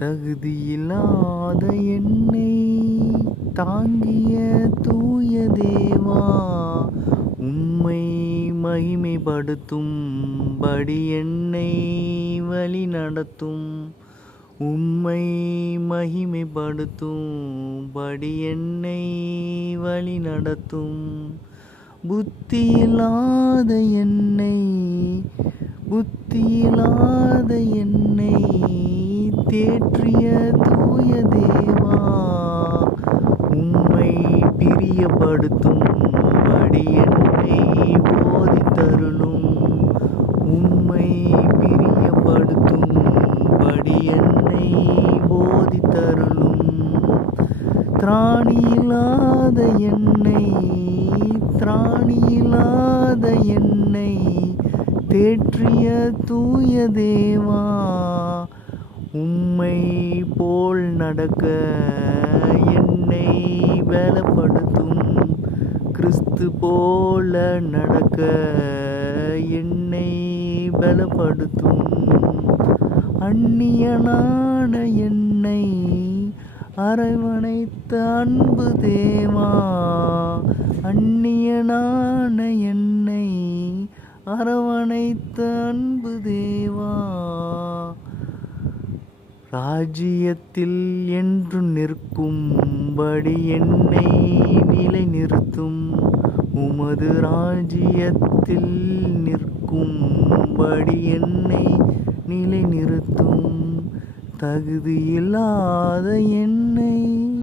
தகுதியில்லாத என்னை தாங்கிய தூய தேவா, உம்மை மகிமைப்படுத்தும்படி என்னை வழி நடத்தும். உம்மை மகிமைப்படுத்தும்படி என்னை வழி நடத்தும். புத்தியில்லாத என்னை தேற்றிய தூய தேவா, உம்மை பிரியப்படுத்தும்படி என்னை போதித்தருளும். உம்மை பிரியப்படுத்தும்படி என்னை போதித்தருளும். திராணியில்லாத என்னை தேற்றிய தூய தேவா, உம்மை போல் நடக்க என்னை பலப்படுத்தும். கிறிஸ்து போல நடக்க என்னை பலப்படுத்தும். அந்நியனான என்னை அரவணைத்த அன்பு தேவா, அந்நியனான என்னை அரவணைத்த அன்பு தேவா, ராஜ்யத்தில் என்று நிற்கும்படி என்னை நிலைநிறுத்தும். உமது ராஜ்யத்தில் நிற்கும்படி என்னை நிலைநிறுத்தும். தகுதியில்லாத என்னை